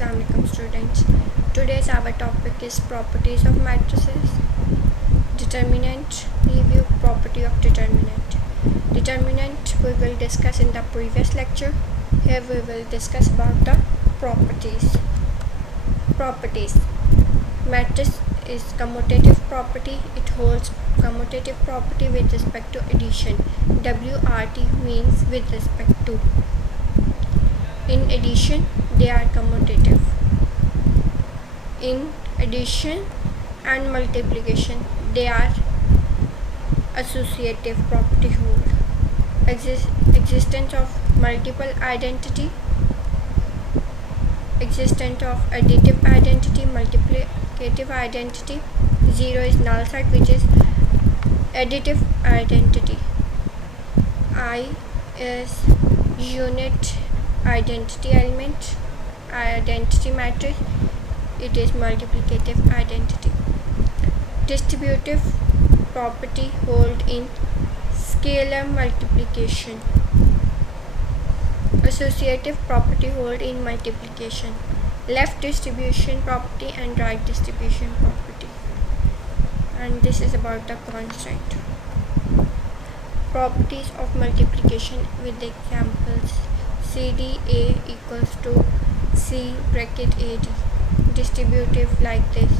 Assalamu alaikum students. Today's our topic is properties of matrices. Determinant review. Property of determinant. Determinant we will discuss in the previous lecture. Here we will discuss about the properties. Properties. Matrix is commutative property. It holds commutative property with respect to addition. WRT means with respect to. In addition, they are commutative. In addition and multiplication, they are associative property hold. Existence of multiple identity, existence of additive identity, multiplicative identity. Zero is null set, which is additive identity. I is unit identity element, identity matrix. It is multiplicative identity. Distributive property hold in scalar multiplication. Associative property hold in multiplication. Left distribution property and right distribution property. And this is about the constant. Properties of multiplication with examples. CDA equals to C bracket AD. Distributive like this.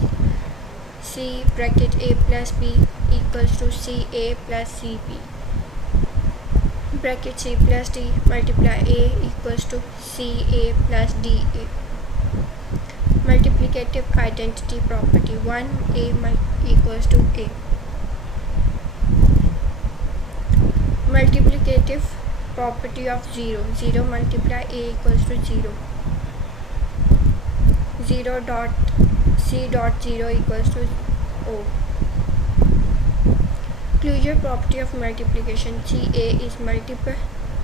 C bracket A plus B equals to CA plus CB. Bracket C plus D multiply A equals to CA plus DA. Multiplicative identity property 1A equals to A. Multiplicative property of 0. 0 multiply A equals to 0. 0 dot C dot 0 equals to O. Closure property of multiplication. CA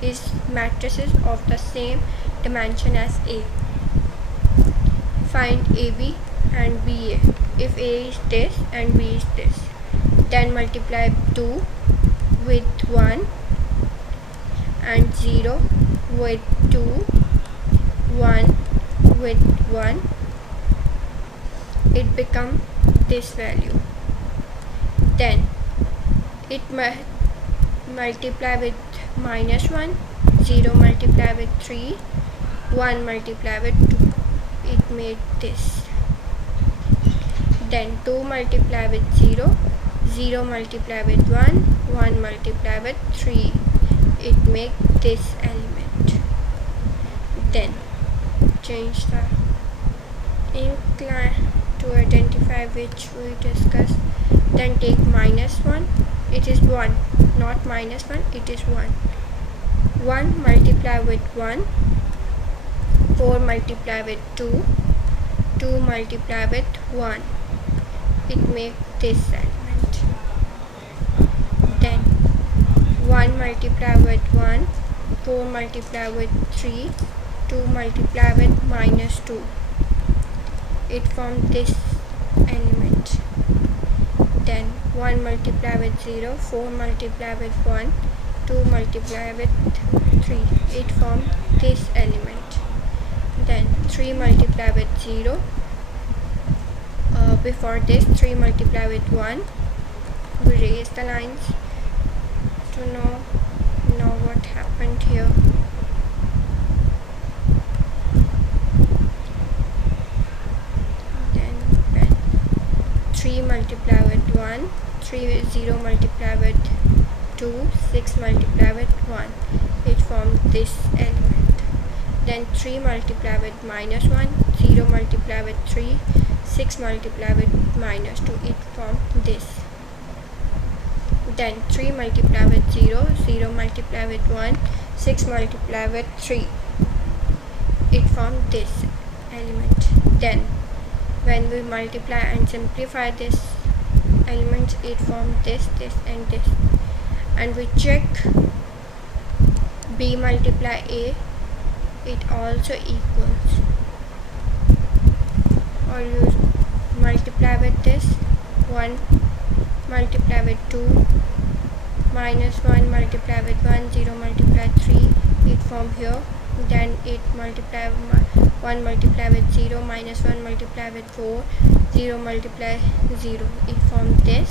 is matrices of the same dimension as A. Find AB and BA. If A is this and B is this, then multiply 2 with 1 and 0 with 2, 1 with 1. It becomes this value. Then it multiply with minus 1, 0 multiply with 3, 1 multiply with 2. It made this. Then 2 multiply with 0, 0 multiply with 1, 1 multiply with 3. It make this element. Then change the incline to identify which we discuss. Then take minus 1. It is 1, not minus 1, it is 1. 1 multiply with 1, 4 multiply with 2, 2 multiply with 1. It make this element. Then 1 multiply with 1, 4 multiply with 3, 2 multiply with minus 2. It formed this element. Then 1 multiply with 0, 4 multiply with 1, 2 multiply with 3. It formed this element. Then 3 multiply with 0. Before this, 3 multiply with 1. We raise the lines to know what happened here. Then 3 multiply with 1, 0 multiply with 2, 6 multiply with 1. It formed this element. Then 3 multiply with minus 1, 0 multiply with 3, 6 multiply with minus 2. It formed this. Then 3 multiply with 0, 0 multiply with 1, 6 multiply with 3. It formed this element. Then when we multiply and simplify this element, it forms this and this. And we check B multiply A, it also equals. Or you multiply with this 1 multiply with 2, minus 1 multiply with 1, 0 multiply 3. It form here. Then it multiply 1 multiply with 0, minus 1 multiply with 4, 0 multiply 0, it forms this.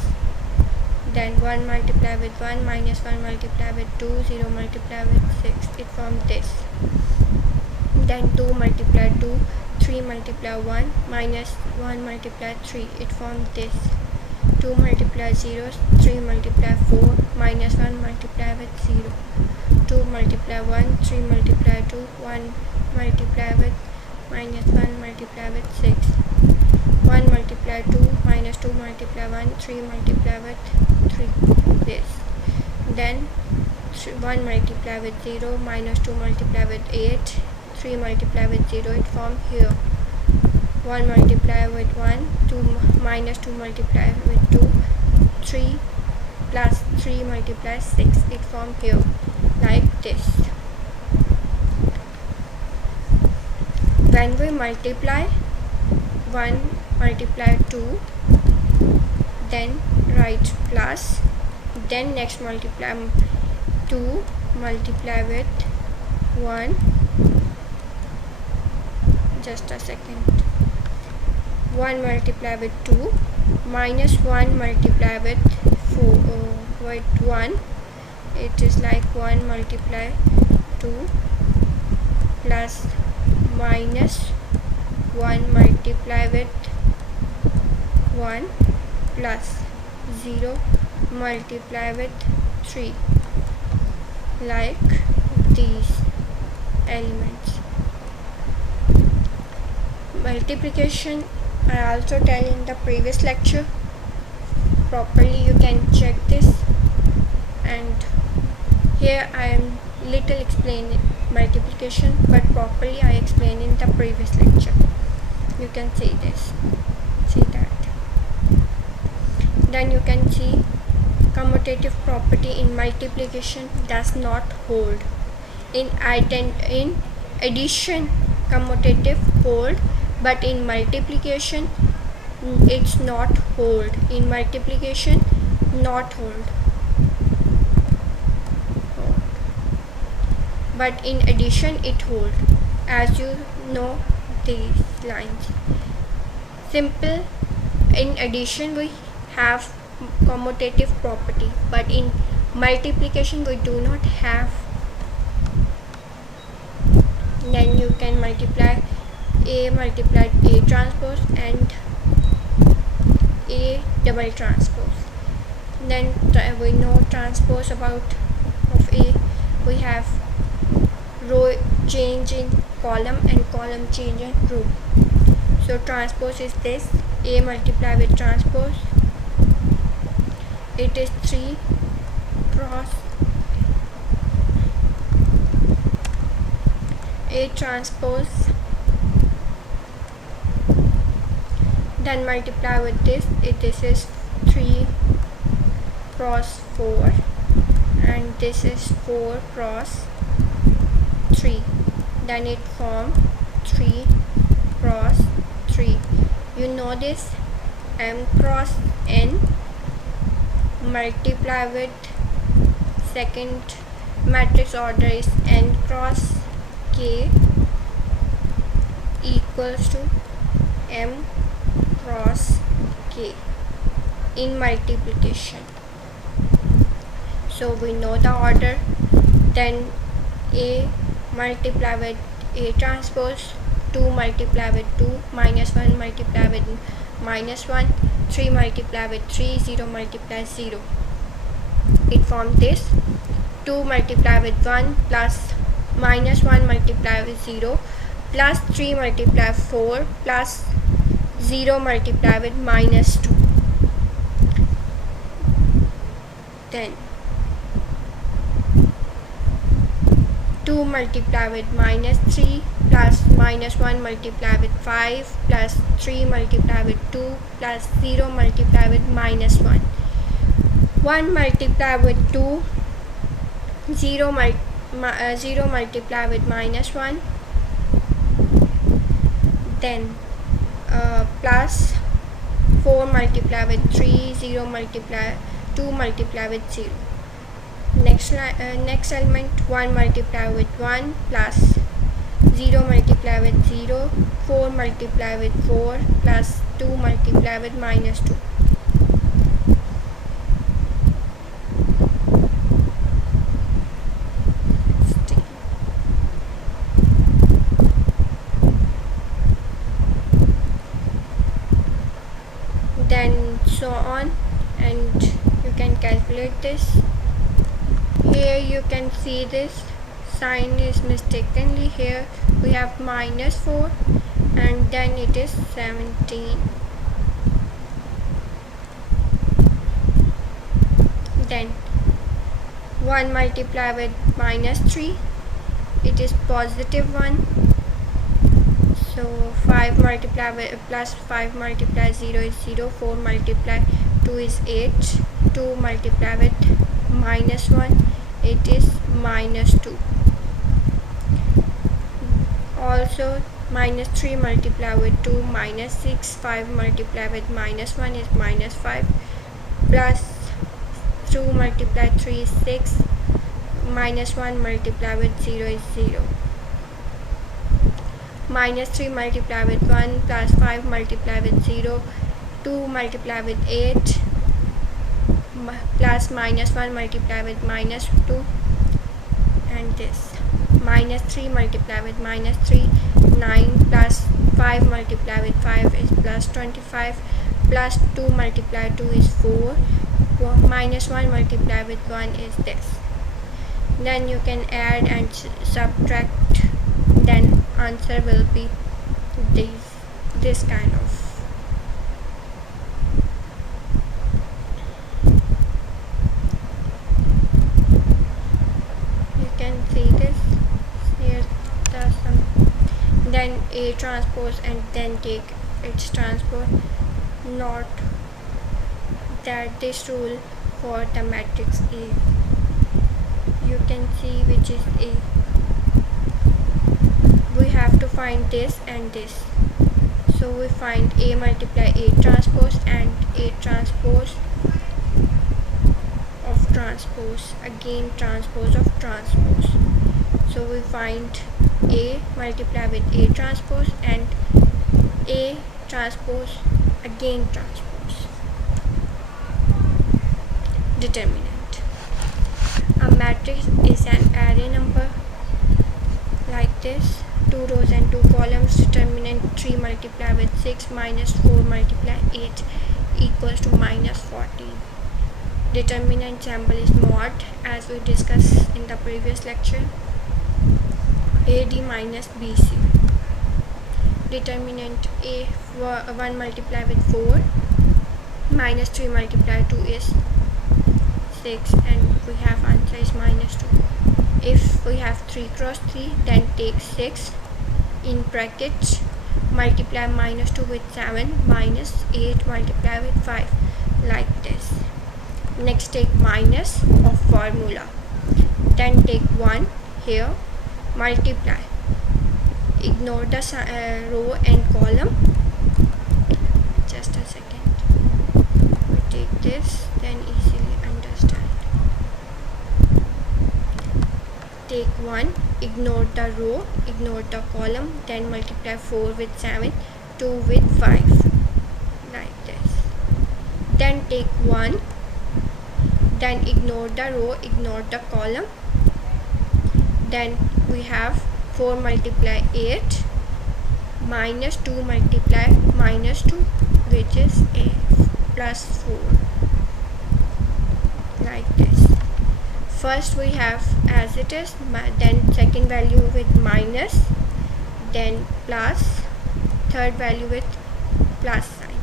Then 1 multiply with 1, minus 1 multiply with 2, 0 multiply with 6, it forms this. Then 2 multiply 2, 3 multiply 1, minus 1 multiply 3, it forms this. 2 multiply 0, 3 multiply 4, minus 1 multiply with 0. 2 multiply 1, 3 multiply 2, 1 multiply with minus 1 multiply with 6. 1 multiply 2, minus 2 multiply 1, 3 multiply with 3, this. Then 1 multiply with 0, minus 2 multiply with 8, 3 multiply with 0, it forms here. 1 multiply with 1, 2 minus 2 multiply with 2, 3 plus 3 multiply 6, it forms here, like this. When we multiply 1 multiply 2, then write plus, then next multiply 2 multiply with 1, just a second, 1 multiply with 2, minus 1 multiply with 1, it is like 1 multiply 2 plus minus 1 multiply with 1 plus 0 multiply with 3, like these elements. Multiplication I also tell in the previous lecture. Properly you can check this, and here I am little explaining multiplication, but properly I explained in the previous lecture. You can see this, see that. Then you can see commutative property in multiplication does not hold. In addition commutative hold, but in multiplication it's not hold. In multiplication not hold, but in addition it hold, as you know these lines. Simple, in addition we have commutative property, but in multiplication we do not have. Then you can multiply A multiplied A transpose and A double transpose. Then we know transpose about of A. We have row change in column and column change in row. So transpose is this, A multiplied with transpose, it is 3 cross A transpose, then multiply with this, this is 3 cross 4, and this is 4 cross 3, then it forms 3 cross 3. You know this, m cross n, multiply with second matrix order is n cross k equals to m cross k in multiplication. So we know the order. Then A multiply with A transpose, 2 multiply with 2, minus 1 multiply with minus 1, 3 multiply with 3, 0 multiply 0. It forms this. 2 multiply with 1 plus minus 1 multiply with 0 plus 3 multiply 4 plus 0 multiply with minus 2. Then 2 multiply with minus 3 plus minus 1 multiply with 5 plus 3 multiply with 2 plus 0 multiply with minus 1. 1 multiply with 2, 0 multiply with minus 1, then plus 4 multiply with 3, 0 multiply 2 multiply with 0. Next element, 1 multiply with 1 plus 0 multiply with 0, 4 multiply with 4 plus 2 multiply with minus 2. Then so on, and you can calculate this. Here you can see this sign is mistakenly here. We have minus 4 and then it is 17. Then 1 multiply with minus 3, it is positive 1. So 5 multiply with plus 5 multiply 0 is 0, 4 multiply 2 is 8, 2 multiply with minus 1, it is minus 2. Also minus 3 multiply with 2, minus 6, 5 multiply with minus 1 is minus 5, plus 2 multiply 3 is 6, minus 1 multiply with 0 is 0. Minus 3 multiply with 1 plus 5 multiply with 0, 2 multiply with 8 plus minus 1 multiply with minus 2, and this minus 3 multiply with minus 3, 9 plus 5 multiply with 5 is plus 25, plus 2 multiply 2 is 4, minus 1 multiply with 1 is this. Then you can add and subtract, then answer will be this kind of. You can see this here, the sum. Then A transpose and then take its transpose, not that this rule for the matrix A. You can see which is A. We have to find this and this. So we find A multiply A transpose and A transpose of transpose, again transpose of transpose. So we find A multiply with A transpose and A transpose again transpose. Determinant. A matrix is an array number like this, 2 rows and 2 columns. Determinant 3 multiply with 6 minus 4 multiply 8 equals to minus 14. Determinant symbol is mod, as we discussed in the previous lecture. AD minus BC. Determinant A 1 multiply with 4 minus 3 multiply 2 is 6, and we have answer is minus 2. If we have 3 cross 3, then take 6 in brackets, multiply minus 2 with 7, minus 8 multiply with 5, like this. Next take minus of formula, then take 1 here, multiply, ignore the row and column. Just a second, we take this, then easily understand. Take 1, ignore the row, ignore the column, then multiply 4 with 7, 2 with 5, like this. Then take 1, then ignore the row, ignore the column, then we have 4 multiply 8 minus 2 multiply minus 2, which is A, plus 4, like this. First we have as it is, then second value with minus, then plus, third value with plus sign.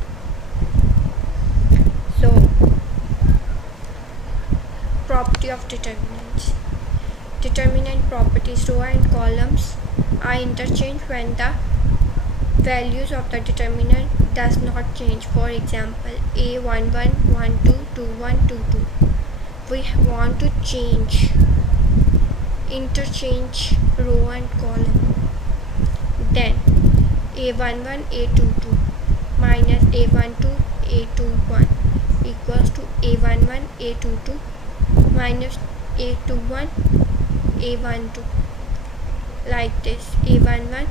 So property of determinants. Determinant properties: row and columns are interchanged when the values of the determinant does not change. For example, A11, 12, 21, 22. We want to interchange row and column. Then A11, A22 minus A12, A21 equals to A11, A22 minus A21, A12. like this, A11,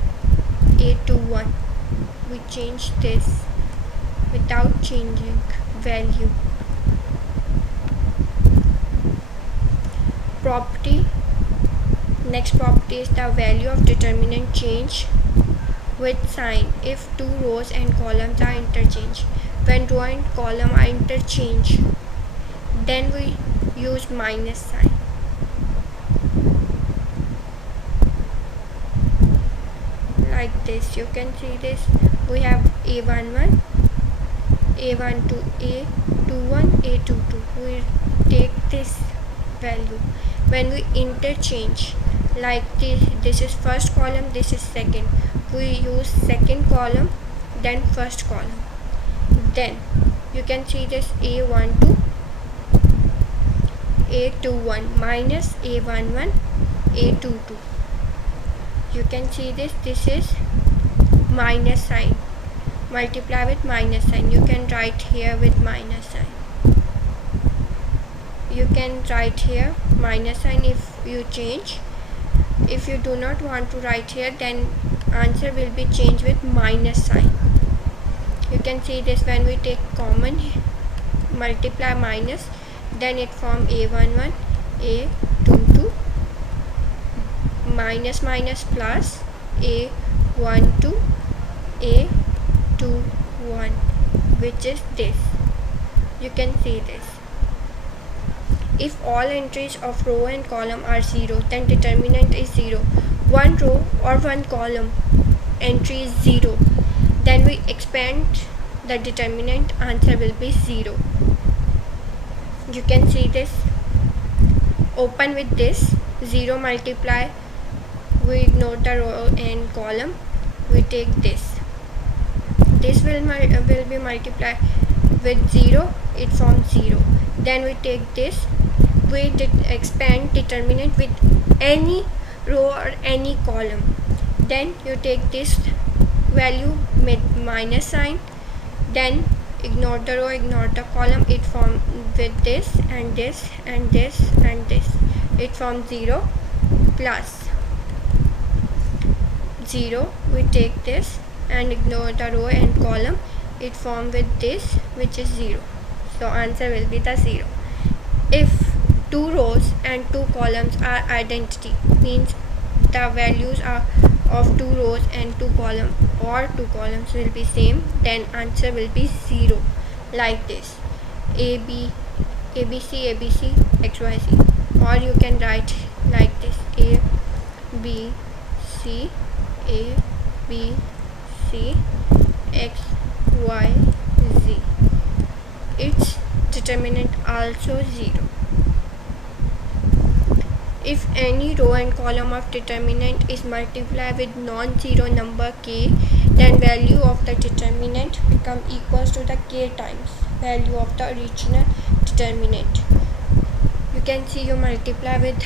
A21. We change this without changing value. Property. Next property is the value of determinant change with sign if two rows and columns are interchanged. When row and column are interchanged, then we use minus sign. Like this, you can see this. We have A11, A12, A21, A22. We take this value. When we interchange, like this is first column, this is second. We use second column, then first column. Then you can see this A12, A21 minus A11, A22. You can see this is minus sign. Multiply with minus sign. You can write here with minus sign. You can write here minus sign if you change. If you do not want to write here, then answer will be changed with minus sign. You can see this, when we take common, multiply minus, then it form A11, A22, minus minus plus, A12, A21, which is this. You can see this. If all entries of row and column are 0, then determinant is 0. One row or one column entry is 0, then we expand the determinant, answer will be 0. You can see this. Open with this, 0 multiply, we ignore the row and column, we take this. This will be multiplied with 0, it forms 0. Then we take this, we expand determinant with any row or any column. Then you take this value with minus sign, then ignore the row, ignore the column, it forms with this and this and this and this. It forms 0 plus 0. We take this and ignore the row and column, it forms with this, which is 0. So answer will be the 0. If two rows and two columns are identity, means the values are of two rows and two columns or two columns will be same, then answer will be 0. Like this, AB, ABC, ABC, XYZ. Or you can write like this, A, B, C, A, B, C, X, Y, Z. Its determinant also 0. If any row and column of determinant is multiplied with non-zero number k, then value of the determinant become equals to the k times value of the original determinant. You can see you multiply with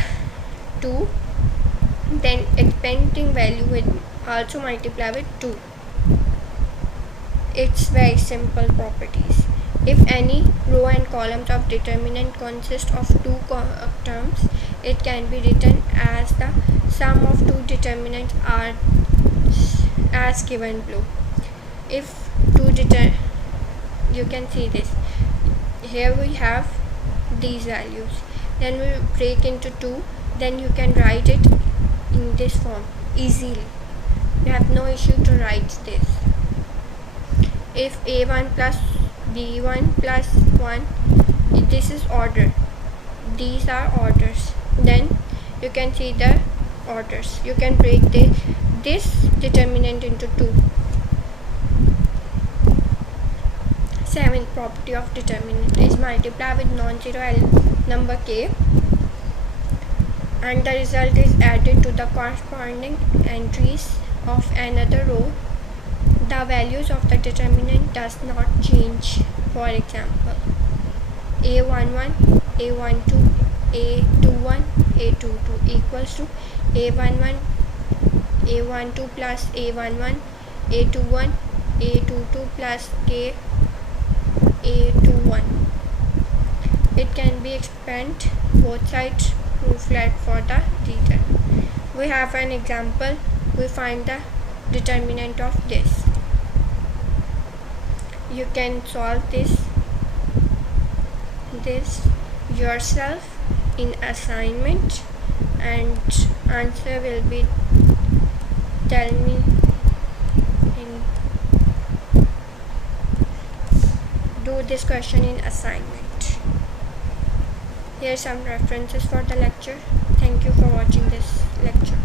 2, then expanding value with also multiply with 2. It's very simple properties. If any row and columns of determinant consist of two terms, it can be written as the sum of two determinants are as given below. If you can see this. Here we have these values. Then we break into 2. Then you can write it in this form easily. You have no issue to write this. If A1 plus B1 plus 1, this is order. These are orders. Then you can see the orders. You can break this determinant into 2. Seventh property of determinant is multiply with non-zero number k, and the result is added to the corresponding entries of another row. The values of the determinant does not change. For example, A11, A12, A21, A22 equals to A11, A12 plus A11, A21, A22 plus K, A21. It can be expanded both sides to flat for the detail. We have an example. We find the determinant of this. You can solve this yourself in assignment, and answer will be tell me in do this question in assignment. Here are some references for the lecture. Thank you for watching this lecture.